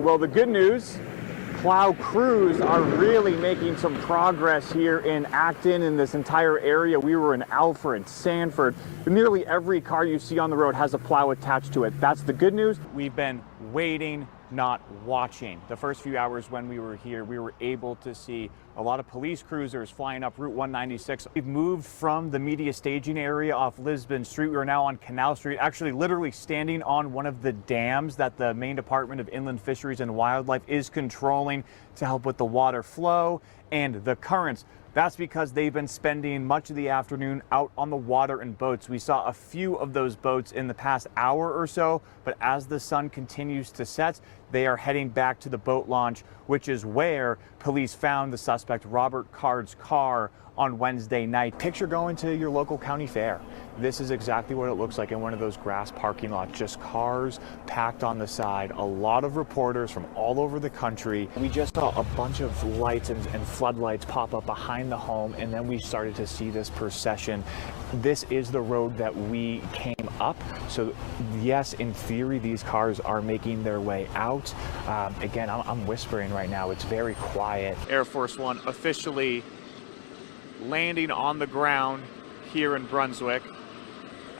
Well, the good news, plow crews are really making some progress here in Acton, in this entire area. We were in Alfred, Sanford. Nearly every car you see on the road has a plow attached to it. That's the good news. We've been waiting, not watching. The first few hours when we were here, we were able to see a lot of police cruisers flying up Route 196. We've moved from the media staging area off Lisbon Street. We are now on Canal Street, actually literally standing on one of the dams that the Maine Department of Inland Fisheries and Wildlife is controlling to help with the water flow and the currents. That's because they've been spending much of the afternoon out on the water in boats. We saw a few of those boats in the past hour or so, but as the sun continues to set, they are heading back to the boat launch, which is where police found the suspect Robert Card's car on Wednesday night. Picture going to your local county fair. This is exactly what it looks like in one of those grass parking lots, just cars packed on the side. A lot of reporters from all over the country. We just saw a bunch of lights and floodlights pop up behind the home, and then we started to see this procession. This is the road that we came up. So yes, in theory, these cars are making their way out. Again, I'm whispering right now. It's very quiet. Air Force One officially landing on the ground here in Brunswick,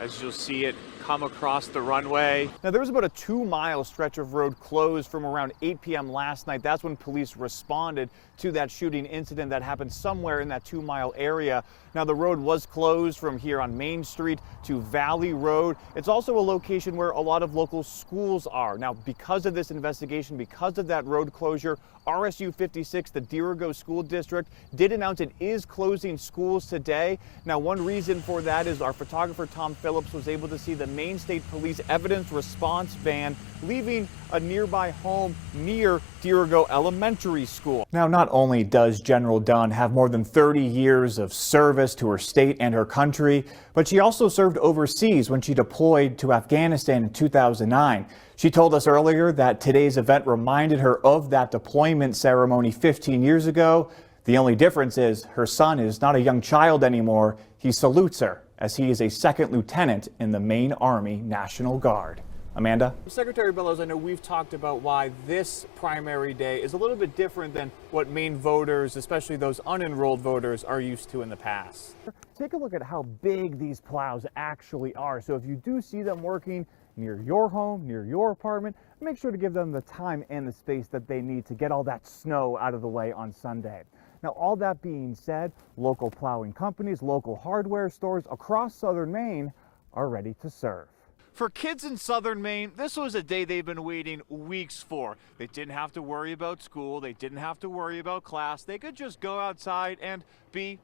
as you'll see it come across the runway. Now, there was about a 2-mile stretch of road closed from around 8 p.m. last night. That's when police responded to that shooting incident that happened somewhere in that 2-mile area. Now, the road was closed from here on Main Street to Valley Road. It's also a location where a lot of local schools are. Now, because of this investigation, because of that road closure, RSU 56, the Dirigo School District, did announce it is closing schools today. Now, one reason for that is our photographer Tom Phillips was able to see the Maine State Police evidence response van leaving a nearby home near Dirigo Elementary School. Now, not only does General Dunn have more than 30 years of service to her state and her country, but she also served overseas when she deployed to Afghanistan in 2009. She told us earlier that today's event reminded her of that deployment ceremony 15 years ago. The only difference is her son is not a young child anymore. He salutes her as he is a second lieutenant in the Maine Army National Guard. Amanda? Secretary Bellows, I know we've talked about why this primary day is a little bit different than what Maine voters, especially those unenrolled voters, are used to in the past. Take a look at how big these plows actually are. So if you do see them working near your home, near your apartment, make sure to give them the time and the space that they need to get all that snow out of the way on Sunday. Now, all that being said, local plowing companies, local hardware stores across southern Maine are ready to serve. For kids in southern Maine, this was a day they've been waiting weeks for. They didn't have to worry about school. They didn't have to worry about class. They could just go outside and be,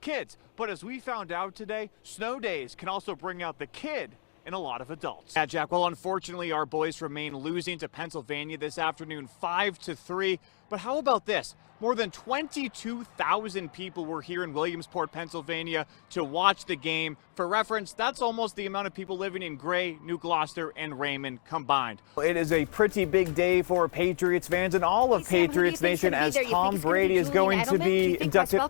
kids. But as we found out today, snow days can also bring out the kid in a lot of adults. Yeah, Jack, well, unfortunately, our boys from Maine losing to Pennsylvania this afternoon 5-3. But how about this? More than 22,000 people were here in Williamsport, Pennsylvania to watch the game. For reference, that's almost the amount of people living in Gray, New Gloucester, and Raymond combined. It is a pretty big day for Patriots fans and all of Patriots Nation as Tom Brady is going to be inducted.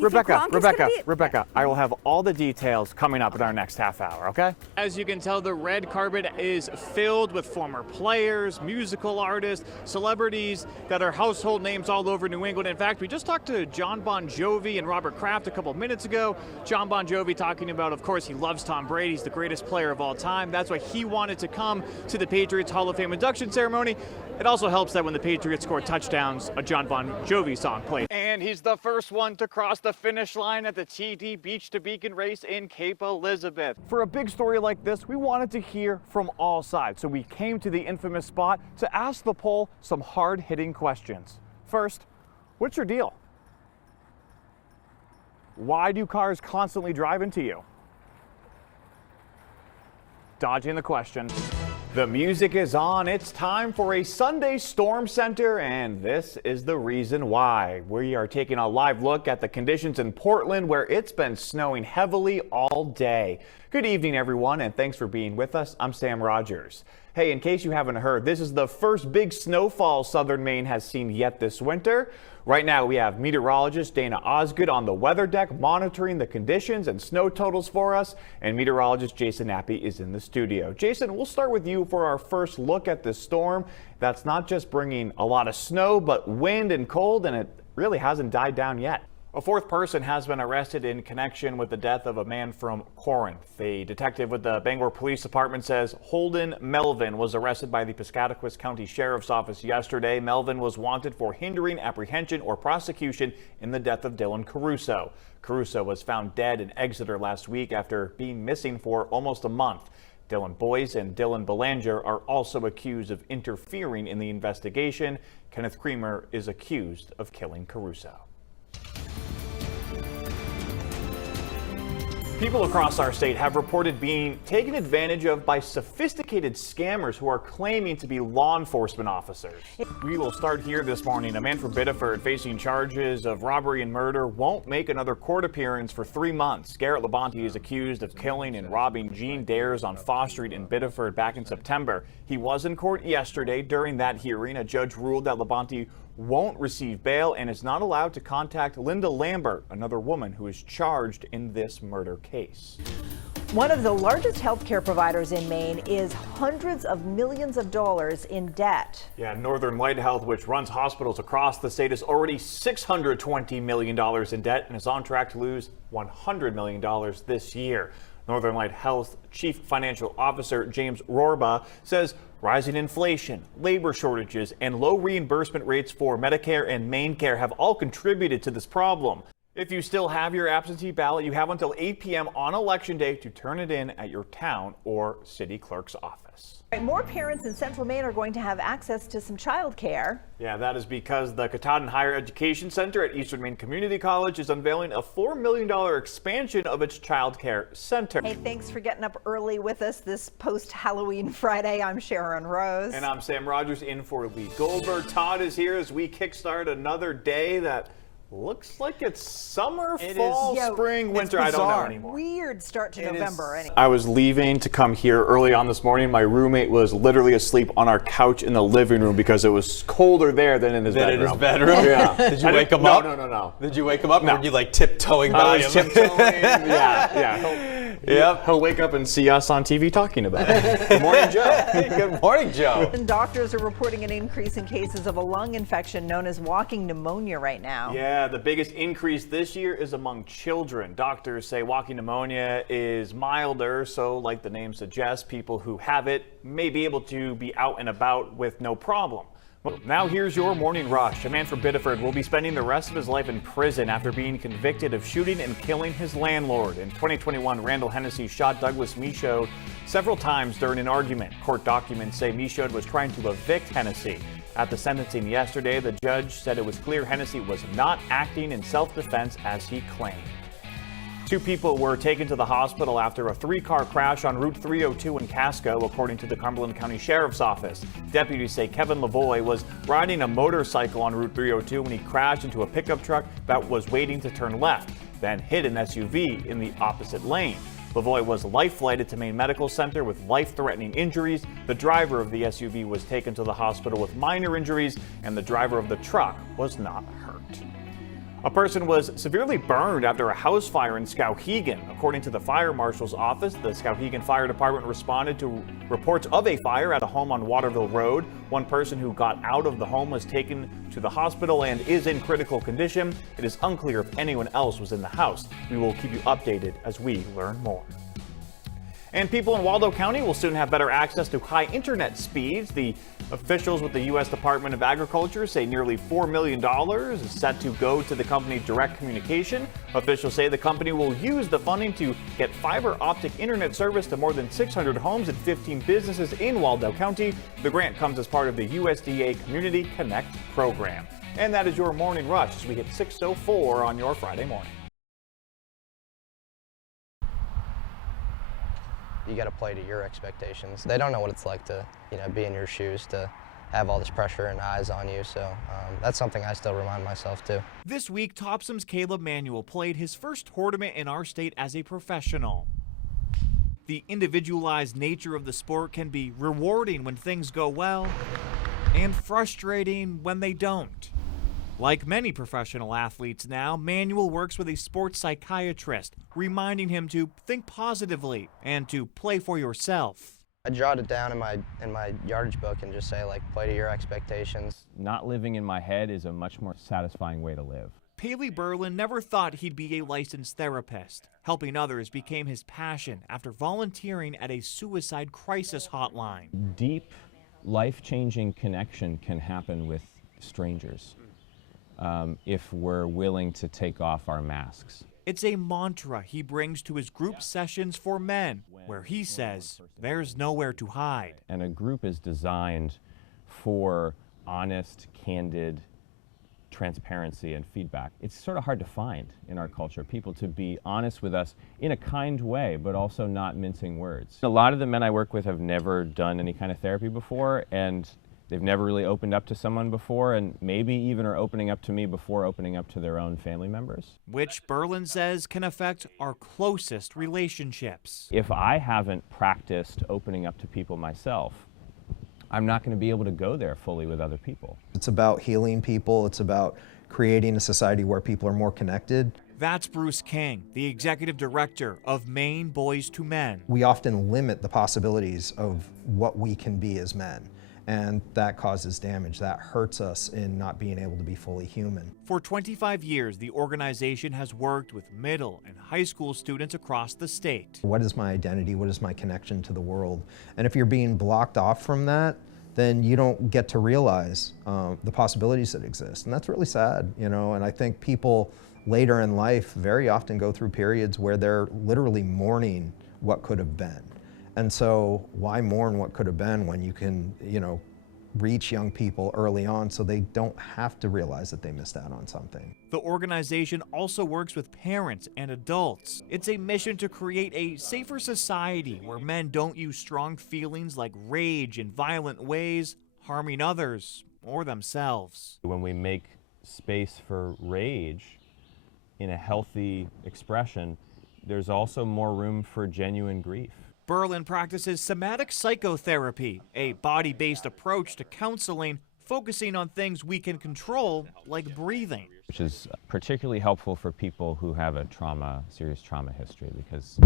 Rebecca, I will have all the details coming up in our next half hour, okay? As you can tell, the red carpet is filled with former players, musical artists, celebrities that are household names all over New England. In fact, we just talked to John Bon Jovi and Robert Kraft a couple minutes ago. John Bon Jovi talking about, of course, he loves Tom Brady. He's the greatest player of all time. That's why he wanted to come to the Patriots Hall of Fame induction ceremony. It also helps that when the Patriots score touchdowns, a John Bon Jovi song plays. And he's the first one to cross the finish line at the TD Beach to Beacon race in Cape Elizabeth. For a big story like this, we wanted to hear from all sides. So we came to the infamous spot to ask the poll some hard-hitting questions. First, what's your deal? Why do cars constantly drive into you? Dodging the question. The music is on. It's time for a Sunday Storm Center, and this is the reason why. We are taking a live look at the conditions in Portland, where it's been snowing heavily all day. Good evening, everyone, and thanks for being with us. I'm Sam Rogers. Hey, in case you haven't heard, this is the first big snowfall southern Maine has seen yet this winter. Right now, we have meteorologist Dana Osgood on the weather deck monitoring the conditions and snow totals for us, and meteorologist Jason Appy is in the studio. Jason, we'll start with you for our first look at this storm that's not just bringing a lot of snow, but wind and cold, and it really hasn't died down yet. A fourth person has been arrested in connection with the death of a man from Corinth. A detective with the Bangor Police Department says Holden Melvin was arrested by the Piscataquis County Sheriff's Office yesterday. Melvin was wanted for hindering apprehension or prosecution in the death of Dylan Caruso. Caruso was found dead in Exeter last week after being missing for almost a month. Dylan Boyce and Dylan Belanger are also accused of interfering in the investigation. Kenneth Creamer is accused of killing Caruso. People across our state have reported being taken advantage of by sophisticated scammers who are claiming to be law enforcement officers. We will start here this morning. A man from Biddeford facing charges of robbery and murder won't make another court appearance for 3 months. Garrett Labonte is accused of killing and robbing Gene Dares on Foss Street in Biddeford back in September. He was in court yesterday. During that hearing, a judge ruled that Labonte won't receive bail and is not allowed to contact Linda Lambert, another woman who is charged in this murder case. One of the largest healthcare providers in Maine is hundreds of millions of dollars in debt. Yeah, Northern Light Health, which runs hospitals across the state, is already $620 million in debt and is on track to lose $100 million this year. Northern Light Health Chief Financial Officer James Rorba says rising inflation, labor shortages, and low reimbursement rates for Medicare and MaineCare have all contributed to this problem. If you still have your absentee ballot, you have until 8 p.m. on Election Day to turn it in at your town or city clerk's office. More parents in Central Maine are going to have access to some child care. Yeah, that is because the Katahdin Higher Education Center at Eastern Maine Community College is unveiling a $4 million expansion of its child care center. Hey, thanks for getting up early with us this post-Halloween Friday. I'm Sharon Rose. And I'm Sam Rogers in for Lee Goldberg. Todd is here as we kickstart another day that looks like it's summer, fall, spring, winter. I don't know anymore. Weird start to November. Anyway. I was leaving to come here early on this morning. My roommate was literally asleep on our couch in the living room because it was colder there than in his bedroom. Yeah. Did you wake him up? No. Did you wake him up? No. Or were you like tiptoeing by him? Tiptoeing. Yeah. He'll wake up and see us on TV talking about it. Good morning, Joe. Good morning, Joe. And doctors are reporting an increase in cases of a lung infection known as walking pneumonia right now. Yeah, the biggest increase this year is among children. Doctors say walking pneumonia is milder, so like the name suggests, people who have it may be able to be out and about with no problem. Well, now here's your morning rush. A man from Biddeford will be spending the rest of his life in prison after being convicted of shooting and killing his landlord. In 2021, Randall Hennessy shot Douglas Michaud several times during an argument. Court documents say Michaud was trying to evict Hennessy. At the sentencing yesterday, the judge said it was clear Hennessy was not acting in self-defense as he claimed. 2 people were taken to the hospital after a 3-car crash on Route 302 in Casco, according to the Cumberland County Sheriff's Office. Deputies say Kevin Lavoie was riding a motorcycle on Route 302 when he crashed into a pickup truck that was waiting to turn left, then hit an SUV in the opposite lane. Lavoie was life-flighted to Maine Medical Center with life-threatening injuries. The driver of the SUV was taken to the hospital with minor injuries, and the driver of the truck was not hurt. A person was severely burned after a house fire in Skowhegan. According to the fire marshal's office, the Skowhegan Fire Department responded to reports of a fire at a home on Waterville Road. One person who got out of the home was taken to the hospital and is in critical condition. It is unclear if anyone else was in the house. We will keep you updated as we learn more. And people in Waldo County will soon have better access to high internet speeds. The officials with the U.S. Department of Agriculture say nearly $4 million is set to go to the company Direct Communication. Officials say the company will use the funding to get fiber optic internet service to more than 600 homes and 15 businesses in Waldo County. The grant comes as part of the USDA Community Connect program. And that is your morning rush as we hit 6:04 on your Friday morning. You got to play to your expectations. They don't know what it's like to, be in your shoes, to have all this pressure and eyes on you. So that's something I still remind myself too. This week, Topsom's Caleb Manuel played his first tournament in our state as a professional. The individualized nature of the sport can be rewarding when things go well and frustrating when they don't. Like many professional athletes now, Manuel works with a sports psychiatrist, reminding him to think positively and to play for yourself. I jot it down in my yardage book and just say, like, play to your expectations. Not living in my head is a much more satisfying way to live. Paley Berlin never thought he'd be a licensed therapist. Helping others became his passion after volunteering at a suicide crisis hotline. Deep, life-changing connection can happen with strangers if we're willing to take off our masks. It's a mantra he brings to his group sessions for men, where he says there's nowhere to hide. And a group is designed for honest, candid transparency and feedback. It's sort of hard to find in our culture, people to be honest with us in a kind way, but also not mincing words. A lot of the men I work with have never done any kind of therapy before, and they've never really opened up to someone before, and maybe even are opening up to me before opening up to their own family members. Which Berlin says can affect our closest relationships. If I haven't practiced opening up to people myself, I'm not going to be able to go there fully with other people. It's about healing people. It's about creating a society where people are more connected. That's Bruce King, the executive director of Maine Boys to Men. We often limit the possibilities of what we can be as men, and that causes damage. That hurts us in not being able to be fully human. For 25 years, the organization has worked with middle and high school students across the state. What is my identity? What is my connection to the world? And if you're being blocked off from that, then you don't get to realize the possibilities that exist. And that's really sad, you know, and I think people later in life very often go through periods where they're literally mourning what could have been. And so why mourn what could have been when you can, you know, reach young people early on so they don't have to realize that they missed out on something. The organization also works with parents and adults. It's a mission to create a safer society where men don't use strong feelings like rage in violent ways, harming others or themselves. When we make space for rage in a healthy expression, there's also more room for genuine grief. Berlin practices somatic psychotherapy, a body-based approach to counseling focusing on things we can control, like breathing. Which is particularly helpful for people who have a serious trauma history, because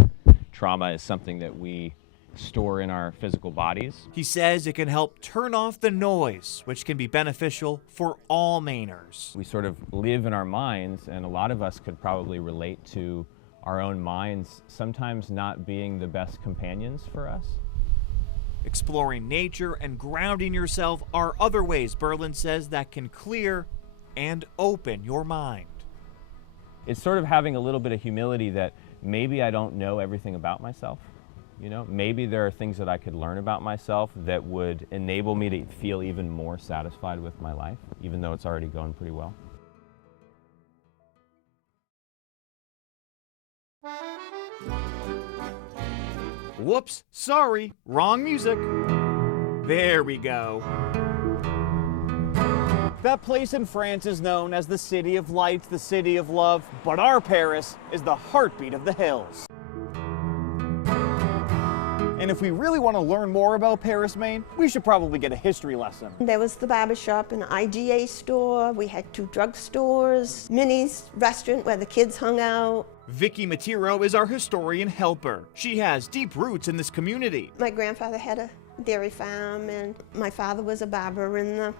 trauma is something that we store in our physical bodies. He says it can help turn off the noise, which can be beneficial for all Mainers. We sort of live in our minds, and a lot of us could probably relate to our own minds sometimes not being the best companions for us. Exploring nature and grounding yourself are other ways, Berlin says, that can clear and open your mind. It's sort of having a little bit of humility that maybe I don't know everything about myself. You know, maybe there are things that I could learn about myself that would enable me to feel even more satisfied with my life, even though it's already going pretty well. Whoops, sorry, wrong music. There we go. That place in France is known as the City of Lights, the City of Love, but our Paris is the heartbeat of the hills. And if we really want to learn more about Paris, Maine, we should probably get a history lesson. There was the barber shop, an IGA store, we had 2 drugstores, Minnie's restaurant where the kids hung out. Vicky Matiro is our historian helper. She has deep roots in this community. My grandfather had a dairy farm, and my father was a barber in the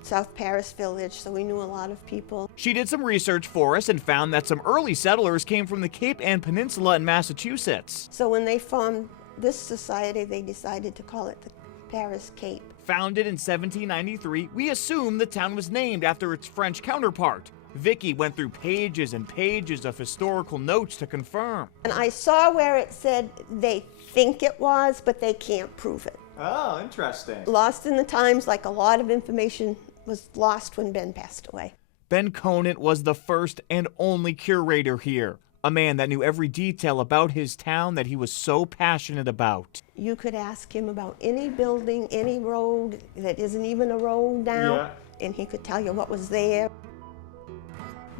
South Paris village, so we knew a lot of people. She did some research for us and found that some early settlers came from the Cape Ann Peninsula in Massachusetts. So when they formed this society, they decided to call it the Paris Cape. Founded in 1793, we assume the town was named after its French counterpart. Vicky went through pages and pages of historical notes to confirm. And I saw where it said they think it was, but they can't prove it. Oh, interesting. Lost in the times, like a lot of information was lost when Ben passed away. Ben Conant was the first and only curator here, a man that knew every detail about his town that he was so passionate about. You could ask him about any building, any road that isn't even a road now, and he could tell you what was there.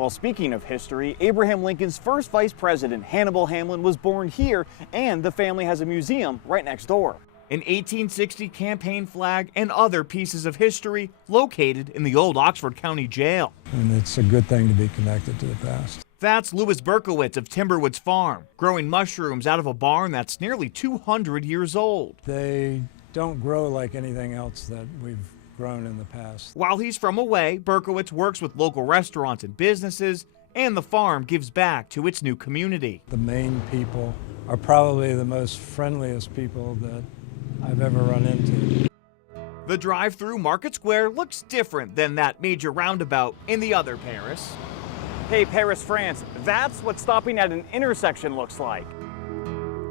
Well, speaking of history, Abraham Lincoln's first vice president, Hannibal Hamlin, was born here, and the family has a museum right next door. An 1860 campaign flag and other pieces of history located in the old Oxford County Jail. And it's a good thing to be connected to the past. That's Louis Berkowitz of Timberwoods Farm, growing mushrooms out of a barn that's nearly 200 years old. They don't grow like anything else that we've grown in the past. While he's from away, Berkowitz works with local restaurants and businesses, and the farm gives back to its new community. The Maine people are probably the most friendliest people that I've ever run into. The drive-through Market Square looks different than that major roundabout in the other Paris. Hey, Paris, France, that's what stopping at an intersection looks like.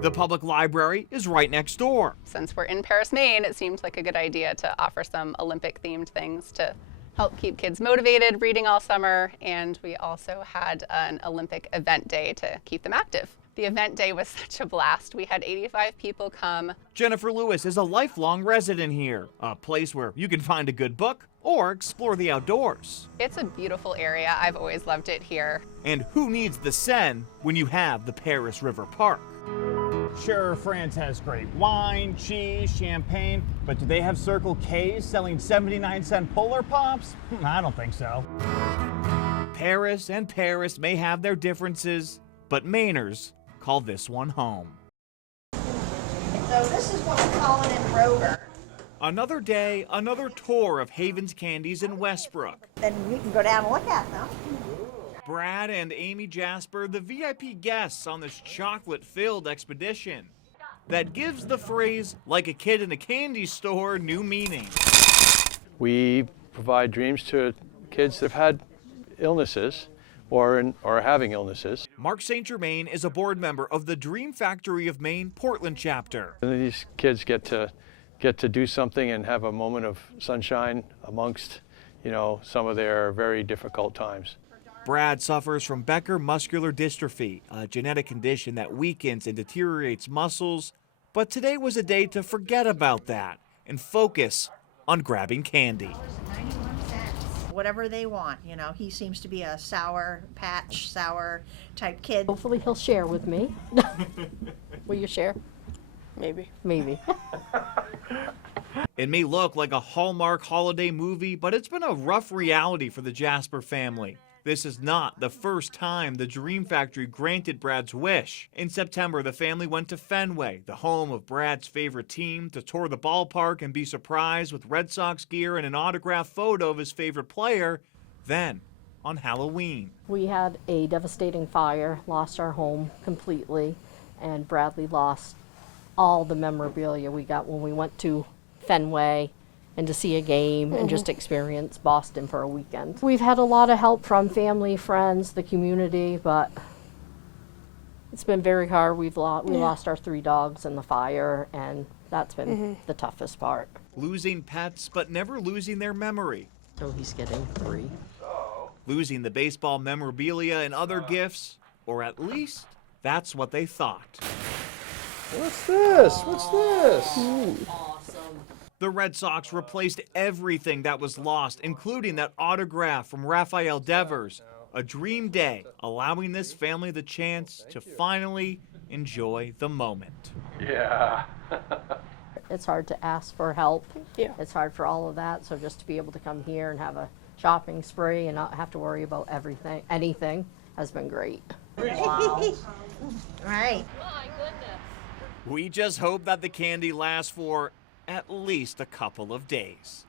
The public library is right next door. Since we're in Paris, Maine, it seemed like a good idea to offer some Olympic-themed things to help keep kids motivated reading all summer, and we also had an Olympic event day to keep them active. The event day was such a blast. We had 85 people come. Jennifer Lewis is a lifelong resident here, a place where you can find a good book or explore the outdoors. It's a beautiful area. I've always loved it here. And who needs the Seine when you have the Paris River Park? Sure, France has great wine, cheese, champagne, but do they have Circle K's selling 79-cent Polar Pops? I don't think so. Paris and Paris may have their differences, but Mainers call this one home. So this is what we're calling in Rover. Another day, another tour of Haven's Candies in Westbrook. Then you can go down and look at them. Brad and Amy Jasper, the VIP guests on this chocolate-filled expedition that gives the phrase, like a kid in a candy store, new meaning. We provide dreams to kids that have had illnesses or are having illnesses. Mark St. Germain is a board member of the Dream Factory of Maine Portland chapter. And these kids get to do something and have a moment of sunshine amongst, some of their very difficult times. Brad suffers from Becker muscular dystrophy, a genetic condition that weakens and deteriorates muscles. But today was a day to forget about that and focus on grabbing candy. Whatever they want, he seems to be a sour patch, sour type kid. Hopefully he'll share with me. Will you share? Maybe. Maybe. It may look like a Hallmark holiday movie, but it's been a rough reality for the Jasper family. This is not the first time the Dream Factory granted Brad's wish. In September, the family went to Fenway, the home of Brad's favorite team, to tour the ballpark and be surprised with Red Sox gear and an autographed photo of his favorite player. Then, on Halloween, we had a devastating fire, lost our home completely, and Bradley lost all the memorabilia we got when we went to Fenway and to see a game and just experience Boston for a weekend. We've had a lot of help from family, friends, the community, but it's been very hard. We lost our 3 dogs in the fire, and that's been the toughest part. losing pets but never losing their memory. So he's getting 3. Losing the baseball memorabilia and other gifts, or at least that's what they thought. What's this? What's this? The Red Sox replaced everything that was lost, including that autograph from Rafael Devers. A dream day, allowing this family the chance to finally enjoy the moment. Yeah. It's hard to ask for help. Yeah. It's hard for all of that, so just to be able to come here and have a shopping spree and not have to worry about anything has been great. Wow. Right. We just hope that the candy lasts for at least a couple of days.